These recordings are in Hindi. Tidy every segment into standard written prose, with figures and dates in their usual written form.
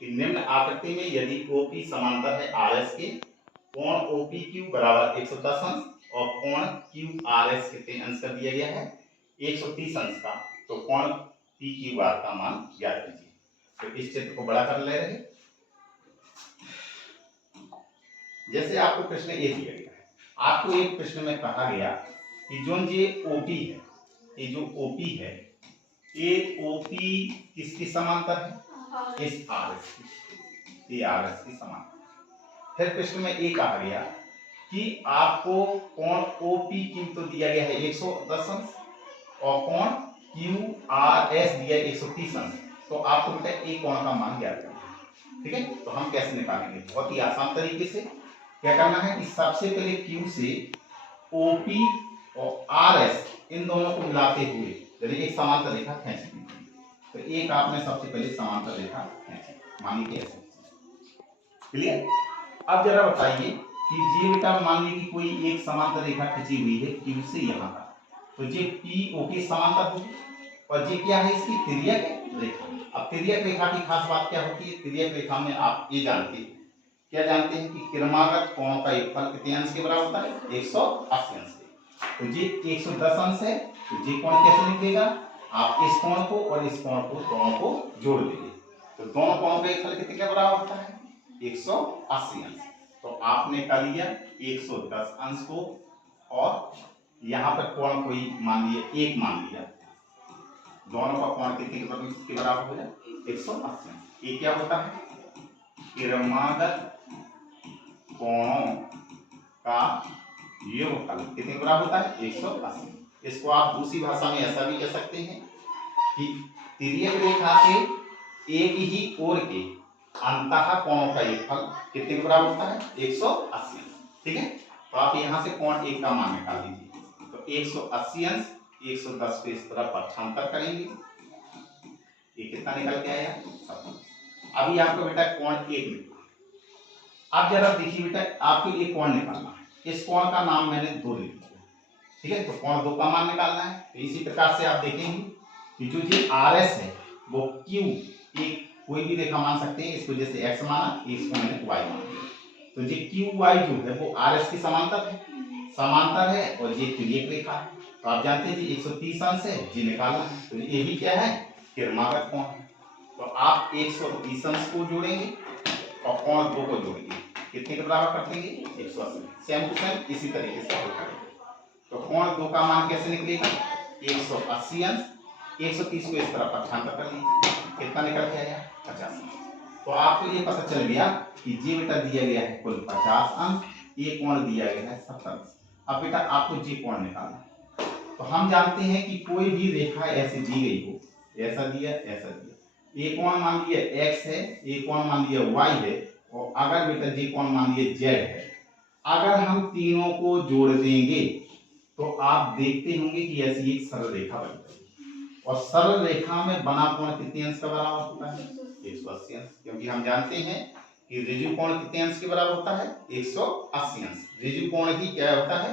कि निम्न आकृति में यदि OP समांतर है RS के, कोण OPQ बराबर 110 अंश और कोण QRS कितने अंश का दिया गया है 130 अंश का, तो कोण PQR का मान ज्ञात कीजिए। तो इस चित्र को बड़ा कर ले रहे, जैसे आपको प्रश्न ये दिया गया है, आपको एक प्रश्न में कहा गया कि जो ये OP है, ये जो OP है, ये OP किसकी समांतर है, इस RS की, ये RS की समांतर। फिर प्रश्न में ये कहा गया कि आपको कोण OPQ तो दिया गया है 110 अंश और कोण QRS दिया है 130 अंश, तो आपको बेटा एक कोण का मान ज्ञात करना है। ठीक है, तो हम कैसे निकालेंगे, बहुत ही आसान तरीके से क्या करना है कि सबसे पहले Q से OP और RS इन दोनों को मिलाते हुए यदि एक समांतर रेखा खींच दी, तो एक आपने सबसे पहले समांतर रेखा खींची, मानिए कि ऐसे। क्लियर? अब जरा बताइए कि ये बेटा मान लीजिए कि कोई एक समांतर रेखा खींची हुई है Q से यहाँ तक, तो ये PO के समांतर होगी और ये क्या है इसकी तिर्यक रेखा। अब तिर्यक रेखा की खास बात क्या होती है, तिर्यक रेखा में आप ये जानते हैं, क्या जानते हैं कि क्रमागत कोणों का योगफल कितने अंश के बराबर होता है 180 अंश के। तो ये 110 अंश है, तो ये कोण कैसे निकलेगा, आप इस कोण को और इस कोण को दोनों को जोड़ देंगे, तो दोनों कोणों का योगफल कितने के बराबर होता है 180 अंश। तो आपने कर लिया 110 अंश को और यहाँ पर कोण कोई मान लिया एक मान लिया, दोनों का कोण कितने के बराबर हो जाए 180 अंश। ये क्या होता है क्रमागत कोणों का योगफल कितने बराबर होता है 180। इसको आप दूसरी भाषा में ऐसा भी कह सकते हैं कि तिर्यक रेखा के एक ही कोण के अंतः कोणों का योगफल कितने बराबर होता है 180। ठीक है, तो आप यहाँ से कोण एक का मान निकाल लीजिए, तो 180 अंश 110 पे इस तरह पक्षांतर करेंगे, ये कितना निकल के आया 70। अभी आपको बेटा कोण एक निकला। अब जरा देखिए बेटा आपको एक कोण निकालना है, इस कोण का नाम मैंने 2 लिख दिया। ठीक है, तो कोण 2 का मान निकालना है, तो इसी प्रकार से आप देखेंगे कि जो ये RS है वो Q एक कोई भी रेखा मान सकते हैं, इसको जैसे x माना, इसको मैंने y माना, तो ये QY जो है वो RS की समांतर है और ये तिर्यक रेखा है। तो आप जानते हैं जी 130 अंश है, जी निकालना है, तो ये भी क्या है क्रमागत कोण है। तो आप 130 अंश को जोड़ेंगे और कोण 2 को जोड़ेंगे, कितने के बराबर कर देंगे 180। सेम टू सेम इसी तरीके से हल करेंगे, तो कोण 2 का मान कैसे निकलेगा 180 अंश 130 को इस तरह पक्षांतर कर लीजिए, कितना निकल के आया 50। तो आपको ये पता चल गया कि जी बेटा दिया गया है कुल 50 अंश, ये कोण दिया गया है 70 अंश। अब बेटा आपको जी कोण निकालना है, तो हम जानते हैं कि कोई भी रेखा ऐसे दी गई हो, ऐसा दिया, ये कोण मान लिया x है, ये कोण मान लिया y है, और अगर बेटा जी कोण मान लिया z है, अगर हम तीनों को जोड़ देंगे तो आप देखते होंगे कि ऐसी एक सरल रेखा बन जाएगी, और सरल रेखा में बना कोण कितने अंश का बराबर होता है 180 अंश, क्योंकि हम जानते हैं कि ऋजु कोण कितने अंश के बराबर होता है 180 अंश। ऋजु कोण ही क्या होता है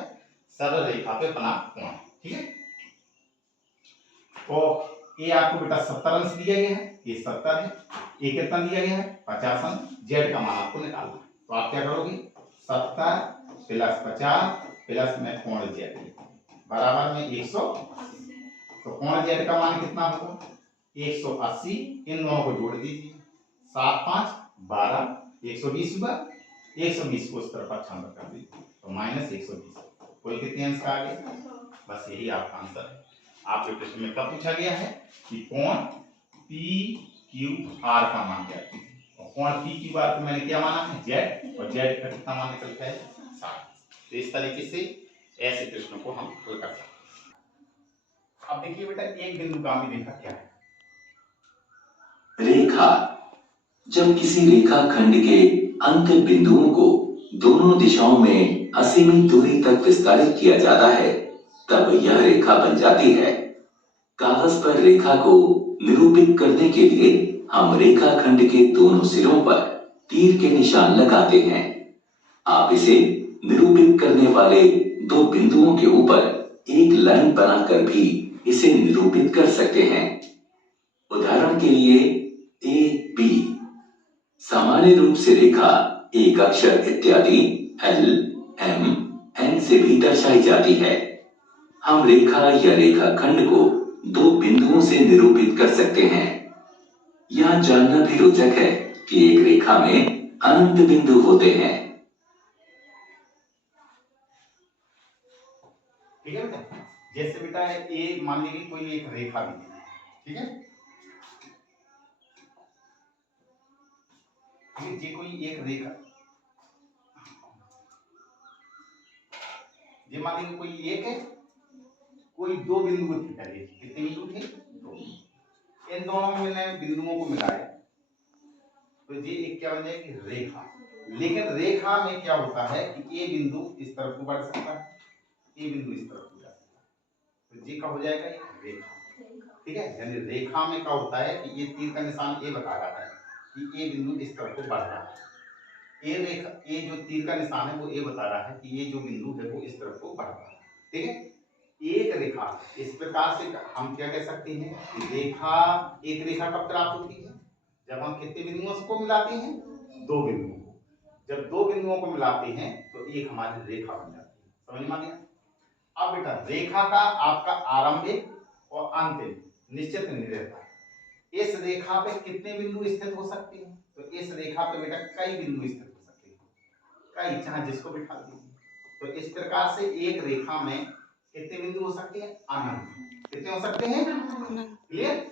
सरल रेखा पे बना कोण। ठीक है, तो ये आपको बेटा 70 अंश दिया गया है, ये 70 है, ये कितना दिया गया है 50 अंश, जेड का मान आपको निकालना है, तो आप क्या करोगे 70 प्लस 50 प्लस में कोण जेड बराबर में 180, तो कोण जेड का मान कितना होगा 180, इन दोनों को जोड़ दीजिए 7 5 12 120 हुआ, 120 को इस तरफ पक्षांतर कर दीजिए, तो माइनस 120, कोई कितने अंश का आ गया, बस यही आपका आंसर है। आपके प्रश्न में कब पूछा गया है कि कोण PQR का मान क्या है, और कोण PQR को मैंने क्या माना है z, और z का कितना मान निकलता है 60। तो इस तरीके से ऐसे प्रश्नों को हम हल कर सकते हैं। अब देखिए बेटा एक बिंदुगामी रेखा क्या है, रेखा जब किसी रेखाखंड के अंत बिंदुओं को दोनों दिशाओं में असीमित दूरी तक विस्तारित किया जाता है तब यह रेखा बन जाती है। कागज पर रेखा को निरूपित करने के लिए हम रेखाखंड के दोनों सिरों पर तीर के निशान लगाते हैं। आप इसे निरूपित करने वाले 2 बिंदुओं के ऊपर एक लाइन बनाकर भी इसे निरूपित कर सकते हैं। उदाहरण के लिए ए बी सामान्य रूप से रेखा एक अक्षर इत्यादि एल, एम, एन से भी दर्शाई जाती है। हम रेखा या रेखाखंड को दो बिंदुओं से निरूपित कर सकते हैं। यह जानना भी रोचक है कि एक रेखा में अनंत बिंदु होते हैं। ठीक है बेटा, जैसे बेटा ए मान लीजिए कोई एक रेखा दी है, ठीक है, ये कोई एक रेखा, ये मान लीजिए कोई एक है, कोई दो बिंदु थे पहले, कितने बिंदु थे? दो। इन दोनों में मैंने बिंदुओं को मिलाया तो ये एक क्या बन जाएगी? रेखा। लेकिन रेखा में क्या होता है कि ए बिंदु इस तरफ को बढ़ सकता है, ए बिंदु इस तरफ को जा सकता है, तो ये क्या हो जाएगा? एक रेखा। ठीक है, यानी रेखा में क्या होता है कि ये तीर का निशान ए बता रहा है कि ए बिंदु इस तरफ को बढ़ रहा है, ए रेखा, ये जो तीर का निशान है वो ये बता रहा है कि ये जो बिंदु है वो इस तरफ को बढ़ रहा है। ठीक है, एक रेखा इस प्रकार से हम क्या कह सकते हैं कि रेखा, एक रेखा कब प्राप्त होती है? जब हम कितने बिंदुओं को मिलाते हैं? दो बिंदुओं को। जब दो बिंदुओं को मिलाते हैं तो एक हमारी रेखा बन जाती है। समझ में आ गया? अब बेटा रेखा का आपका आरंभिक और अंतिम निश्चित नहीं रहता है। इस रेखा पे कितने बिंदु स्थित हो सकते हैं? तो इस रेखा पे बेटा कई बिंदु स्थित हो सकते हैं, कई, चाहे जिसको बिठा दीजिए। तो इस प्रकार से एक रेखा में कितने बिंदु हो सकते हैं? अनंत। कितने हो सकते हैं? क्लियर?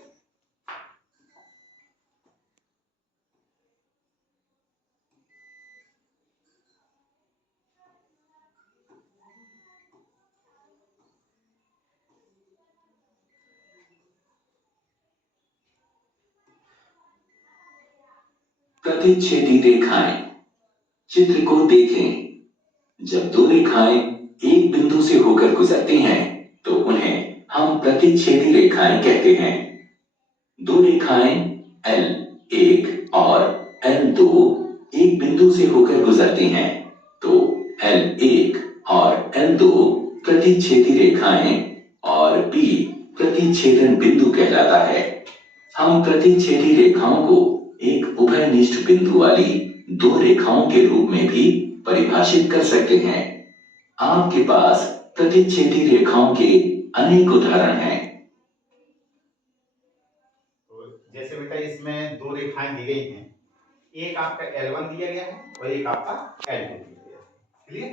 प्रतिच्छेदी रेखाएं। चित्र को देखें। जब दो रेखाएं एक बिंदु से होकर गुजरती हैं तो उन्हें हम प्रतिच्छेदी रेखाएं कहते हैं। दो रेखाएं L1 और L2 एक बिंदु से होकर गुजरती हैं तो L1 और L2 प्रतिच्छेदी रेखाएं और P प्रतिच्छेदन बिंदु कहलाता है। हम प्रतिच्छेदी रेखाओं को एक उभयनिष्ठ बिंदु वाली दो रेखाओं के रूप में भी परिभाषित कर सकते हैं। आपके पास प्रतिच्छेदी रेखाओं के अनेक उदाहरण हैं। तो जैसे बेटा इसमें दो रेखाएं दी गई हैं, एक आपका L1 दिया गया है और एक आपका L2 दिया गया है। क्लियर?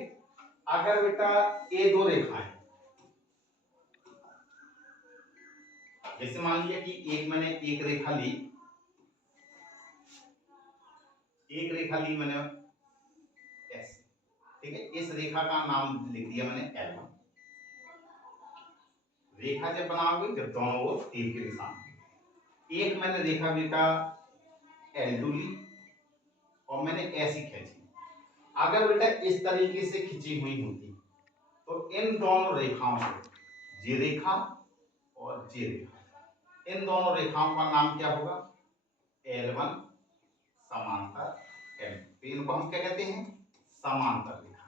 अगर बेटा ये दो रेखाएं, जैसे मान लिया कि एक मैंने एक रेखा ली, एक रेखा ली मैंने ऐसे, ठीक है, इस रेखा का नाम लिख दिया मैंने L1। रेखा जब बनाओगे जब दोनों ओर तीर के निशान, एक मैंने रेखा बेटा L2 ली और मैंने ऐसी खींची। अगर बेटा इस तरीके से खिंची हुई होती तो इन दोनों रेखाओं को, ये रेखा और ये रेखा, इन दोनों रेखाओं का नाम क्या होगा? L1 समांतर L2। इनको हम क्या कहते हैं? समांतर रेखा।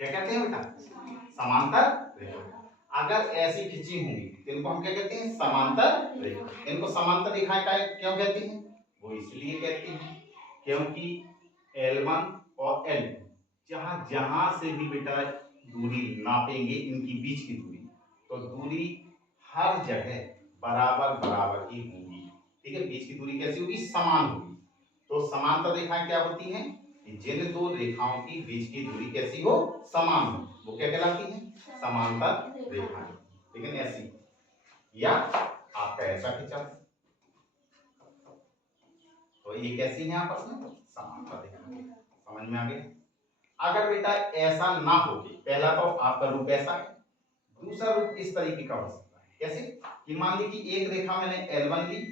क्या कहते हैं बेटा? समांतर रेखा। अगर ऐसी खिंची होंगी तो इनको हम क्या कहते हैं? समांतर रेखा। इनको समांतर रेखाएं क्यों कहते हैं? वो इसलिए कहते हैं क्योंकि L1 और L2 जहां जहां से भी बेटा दूरी नापेंगे, इनकी बीच की दूरी, तो दूरी हर जगह बराबर बराबर ही होगी। ठीक है, बीच की दूरी कैसी होगी? समान होगी। तो समांतर रेखाएं क्या होती हैं? जिन दो रेखाओं की बीच की दूरी कैसी हो? समान हो, वो क्या कहलाती हैं? समांतर रेखाएं। लेकिन ऐसी, या आपका ऐसा खिंचा, तो ये कैसी है आपस में? समांतर रेखाएं। समझ में आ गया? अगर बेटा ऐसा ना हो, पहला तो आपका रूप ऐसा है, दूसरा रूप इस तरीके का हो सकता है। कैसे कि मान ली कि एक रेखा मैंने L1 ली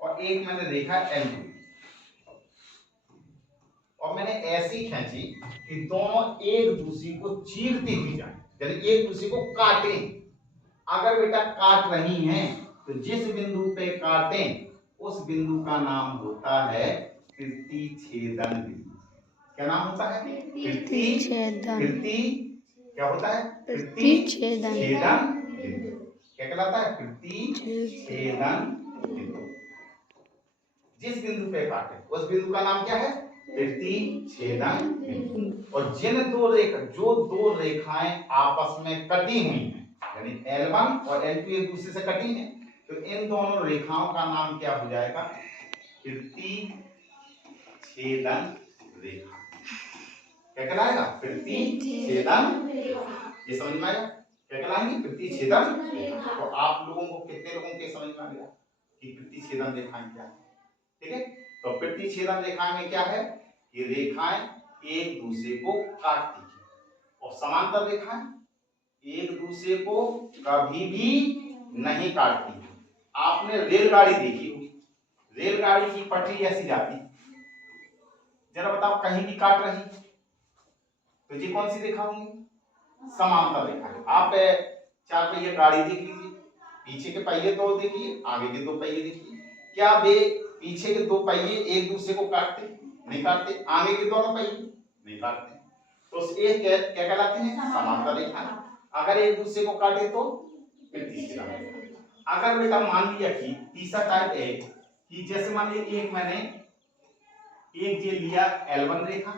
और एक मैंने रेखा L2 ली और मैंने ऐसी खींची कि दोनों एक दूसरे को चीरती हुई जाए, यानी एक दूसरे को काटें। अगर बेटा काट रही हैं तो जिस बिंदु पे काटें उस बिंदु का नाम होता है प्रतिच्छेदन बिंदु। क्या नाम होता है? प्रतिच्छेदन। क्या होता है? प्रतिच्छेदन बिंदु। क्या कहलाता है? प्रतिच्छेदन बिंदु। जिस बिंदु पे काटे उस बिंदु का नाम क्या है? प्रतिच्छेदन बिंदु। और जिन जो दो रेखाएं आपस में कटी हुई हैं, यानी L1 और L2 एक दूसरे से कटी हैं, तो इन दोनों रेखाओं का नाम क्या हो जाएगा? प्रतिच्छेदन रेखा। क्या कहलाएगा? प्रतिच्छेदन रेखा। ये समझ में आया? क्या कहलाएंगे? प्रतिच्छेदन रेखा। तो आप लोगों को कितने लोगों के समझ में आ गया कि प्रतिच्छेदन रेखाएं क्या है? ठीक है, तो प्रतिच्छेदन रेखाएं में क्या है? ये रेखाएं एक दूसरे को काटती है, और समांतर रेखाएं एक दूसरे को कभी भी नहीं काटती। आपने रेलगाड़ी देखी होगी, रेलगाड़ी की पटरी ऐसी जाती, जरा बताओ कहीं भी काट रही, तो ये कौन सी रेखा होंगी? समांतर रेखा। आप चार पहिया गाड़ी देख लीजिए, पीछे के पहिए तो देखिए, आगे के दो पहिए देखिए, क्या वे पीछे के दो पहिए एक दूसरे को काटते? नहीं काटते। आगे के दोनों पहिए नहीं काटते। तो ये क्या कहलाते हैं? समांतर रेखा। अगर एक दूसरे को काटे तो प्रतिच्छेदन रेखा। अगर बेटा मान लिया कि तीसरा टाइप है कि जैसे मान लीजिए एक जे लिया L1 रेखा,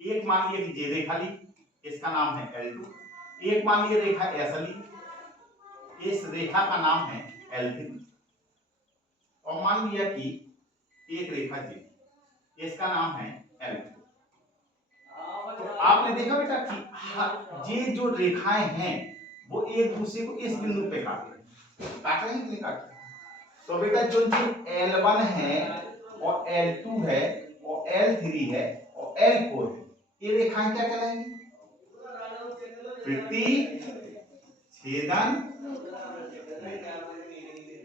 एक मान लिया कि जे रेखा ली, इसका नाम है L2, एक मान लिया रेखा ऐसा ली, इस रेखा का नाम है L3, और मान लिया कि एक रेखा जे, इसका नाम है L4। तो आपने देखा बेटा कि ये जो रेखाएं हैं वो एक दूसरे को इस बिंदु पे काट रहे हैं कि नहीं काट रहे? तो बेटा जो L1 है और L2 है और L3 है और L4 है, ये रेखाएं क्या कहलाएंगी? प्रतिच्छेदन।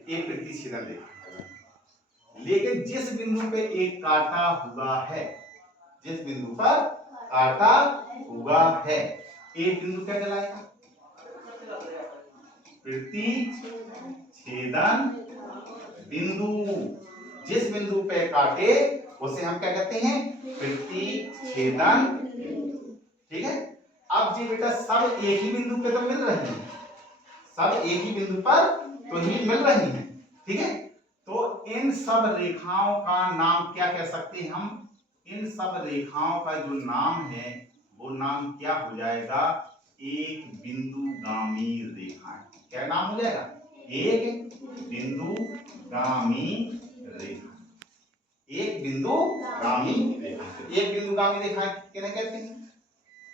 ये प्रतिच्छेदन रेखा। लेकिन जिस बिंदु पे एक काटा हुआ है, जिस बिंदु पर काटा हुआ है, एक बिंदु क्या कहलाएगा? प्रतिच्छेदन बिंदु। जिस बिंदु पे काटे उसे हम क्या कहते हैं? प्रतिच्छेदन बिंदु। ठीक है, अब जी बेटा सब एक ही बिंदु पे तो मिल रही हैं, सब एक ही बिंदु पर तो ही मिल रही हैं। ठीक है, तो इन सब रेखाओं का नाम क्या कह सकते हैं हम? इन सब रेखाओं का जो नाम है वो नाम क्या हो जाएगा? एक बिंदुगामी रेखाएं। क्या नाम हो जाएगा? एक बिंदुगामी रेखा। एक बिंदुगामी रेखा। एक बिंदुगामी रेखाएं किन्हें कहते हैं?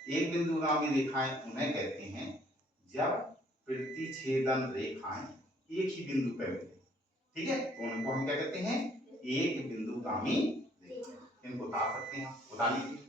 एक बिंदुगामी रेखाएं उन्हें कहते हैं जब प्रतिच्छेदन रेखाएं एक ही बिंदु पर मिले। ठीक है, तो उनको हम क्या कहते हैं? एक बिंदुगामी रेखा। इनको उतार सकते हैं, उतार लीजिए।